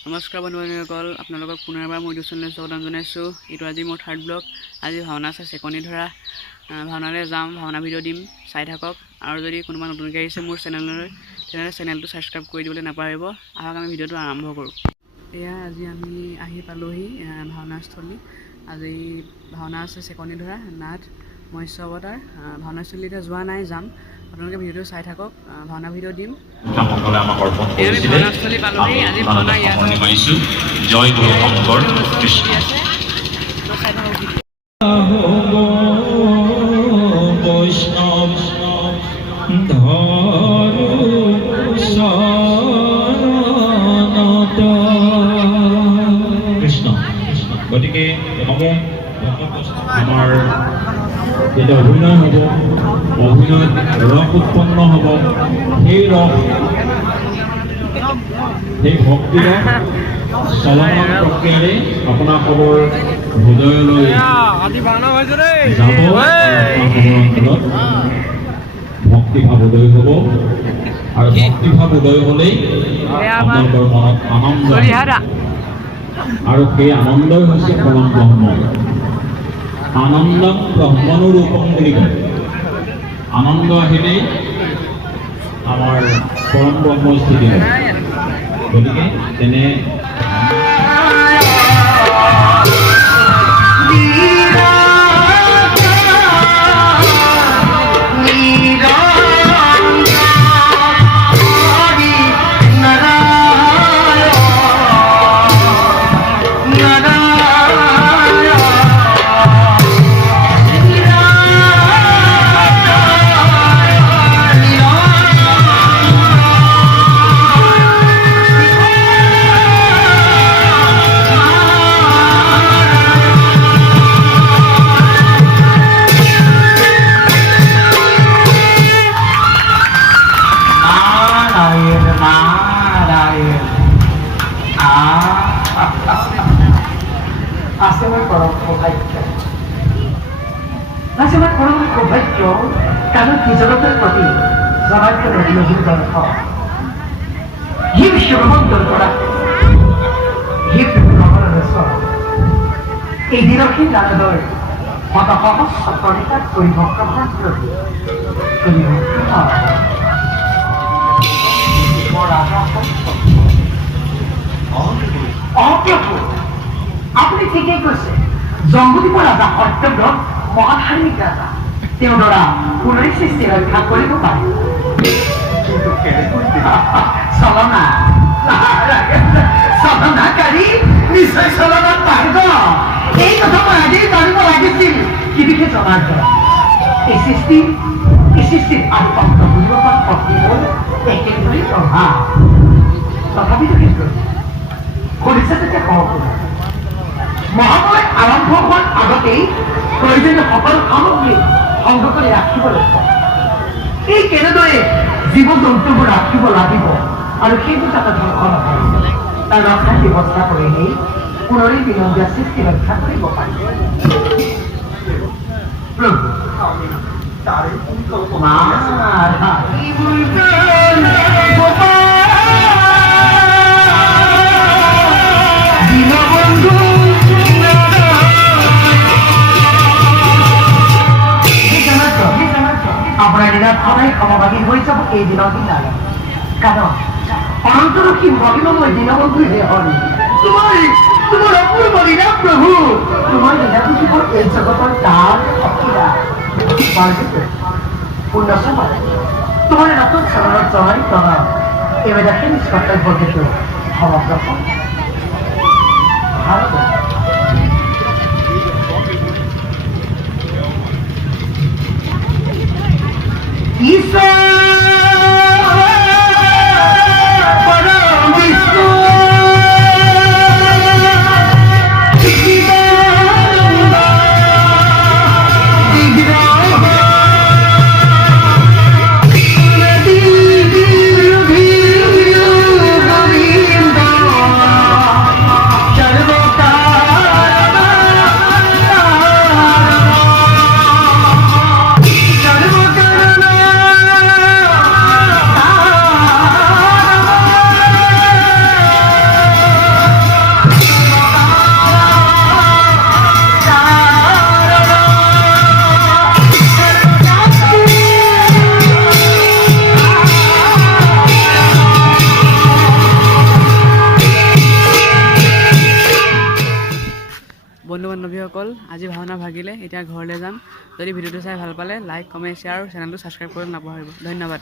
নমস্কাৰ বন্ধুসকল, আপোনালোকক পুনৰবাৰ মোৰ ইউটিউব চেনেললৈ স্বাগতম জনাইছোঁ। এইটো আজি মোৰ থাৰ্ড ব্লগ। আজি ভাওনা আছে, চেকনি ধৰা ভাওনালৈ যাম, ভাওনা ভিডিঅ' দিম, চাই থাকক। আৰু যদি কোনোবা নতুনকৈ আহিছে মোৰ চেনেললৈ, তেনেহ'লে চেনেলটো ছাবস্ক্ৰাইব কৰি দিবলৈ নাপাহৰিব। আহক আমি ভিডিঅ'টো আৰম্ভ কৰোঁ। এয়া আজি আমি আহি পালোহি ভাওনাস্থলী। আজি ভাওনা আছে, চেকনি ধৰা নাট মৎস্য অৱতাৰ। ভাওনাস্থলী এতিয়া যোৱা নাই, যাম। আপোনালোকে ভিডিঅ'টো চাই থাকক, ভাওনা ভিডিঅ' দিম। আমি ভাওনাস্থলী পালোহি। আজি ভাওনা ইয়াত জয় গুৰু শংকৰ কৃষ্ণ বৈষ্ণৱ কৃষ্ণ। গতিকে আমাৰ যেতিয়া অভিনয় হ'ব, অভিনয়ত ৰস উৎপন্ন হ'ব, সেই ৰস, সেই ভক্তিৰস চলমান প্ৰক্ৰিয়াৰে আপোনালোকৰ হৃদয়লৈ যাব। অন্তৰত ভক্তিভাৱ উদয় হ'ব, আৰু ভক্তিভাৱ উদয় হ'লেই আপোনালোকৰ মনত আনন্দ, আৰু সেই আনন্দই হৈছে পৰম ব্ৰহ্ম। আনন্দম ব্ৰহ্মনুৰূপম বুলি কয়। আনন্দ আহিলেই আমাৰ পৰম ব্ৰহ্ম স্থিতি হয়। গতিকে তেনে সৌভাগ্য, কাৰণ কি জগতৰ প্ৰতি জনাৰ্দন অভিনৱীৰ দৰ্শ, হি বিশ্বব্ৰহ্মাণ্ডৰ পৰা, হি ভগৱানৰ স্বৰূপ। এই দিনহীন নাৰদৰ শতসহস্ৰ প্ৰণিপাত কৰি ভক্তভাৱ প্ৰতি আপুনি ঠিকেই কৈছে। জম্বুদ্বীপৰ ৰাজা সত্যব্ৰত মহাধাৰ্মিক ৰাজা, তেওঁৰ দ্বাৰা পুনৰ সৃষ্টি ৰক্ষা কৰিব পাৰে, কিন্তু চলনাকাৰী নিশ্চয় চলনাত পাৰিব। এই কথা মই আজিয়ে জানিব লাগিছিল। কি বিশেষ জনাৰ এই সৃষ্টিৰ আত্মন্ত বুজিব পৰা শক্তি হ'ল একেবাৰে প্ৰভাৱ। তথাপিতো কিন্তু কৰিছে তেতিয়া সহযোগ মহাময় আৰম্ভ হোৱাৰ আগতেই প্ৰয়োজনীয় সকলো সামগ্ৰী সংগ্ৰহ কৰি ৰাখিব লাগিব। এই কেনেদৰে জীৱ জন্তুবোৰ ৰাখিব লাগিব আৰু সেইবোৰ যাতে ধ্বংস নকৰে, তাৰ ৰক্ষাৰ ব্যৱস্থা কৰিলেই পুনৰি বিনন্দীয়া সৃষ্টি ৰক্ষা কৰিব পাৰি। তাৰে পৰিকল্পনা আপোনাৰ দিনত সদায় সমভাগী হৈ যাব এই দিনৰ দিন। কাৰণ অনন্তৰক্ষী মহিমময় দীনবন্ধুহে হৰি, তোমাৰ অপূৰ্ব লীলা প্ৰভু। তোমাৰ লীলা বুজিবৰ এই জগতৰ দ্বাৰ অসীৰা পূৰ্ণসময় তোমাৰ নতুন চৰণত জনাই প্ৰণাম। এইবাৰ সেই নিষ্কৰ্তব্য কিন্তু সমগ্ৰ ভাৰত দৰ্শক-বন্ধুসকল আজি ভাওনা ভাগিলে এতিয়া ঘৰলৈ যাম যদি ভিডিঅ'টো চাই ভাল পালে লাইক কমেণ্ট শ্বেয়াৰ আৰু চেনেলটো ছাবস্ক্ৰাইব কৰিব নাপাহৰিব ধন্যবাদ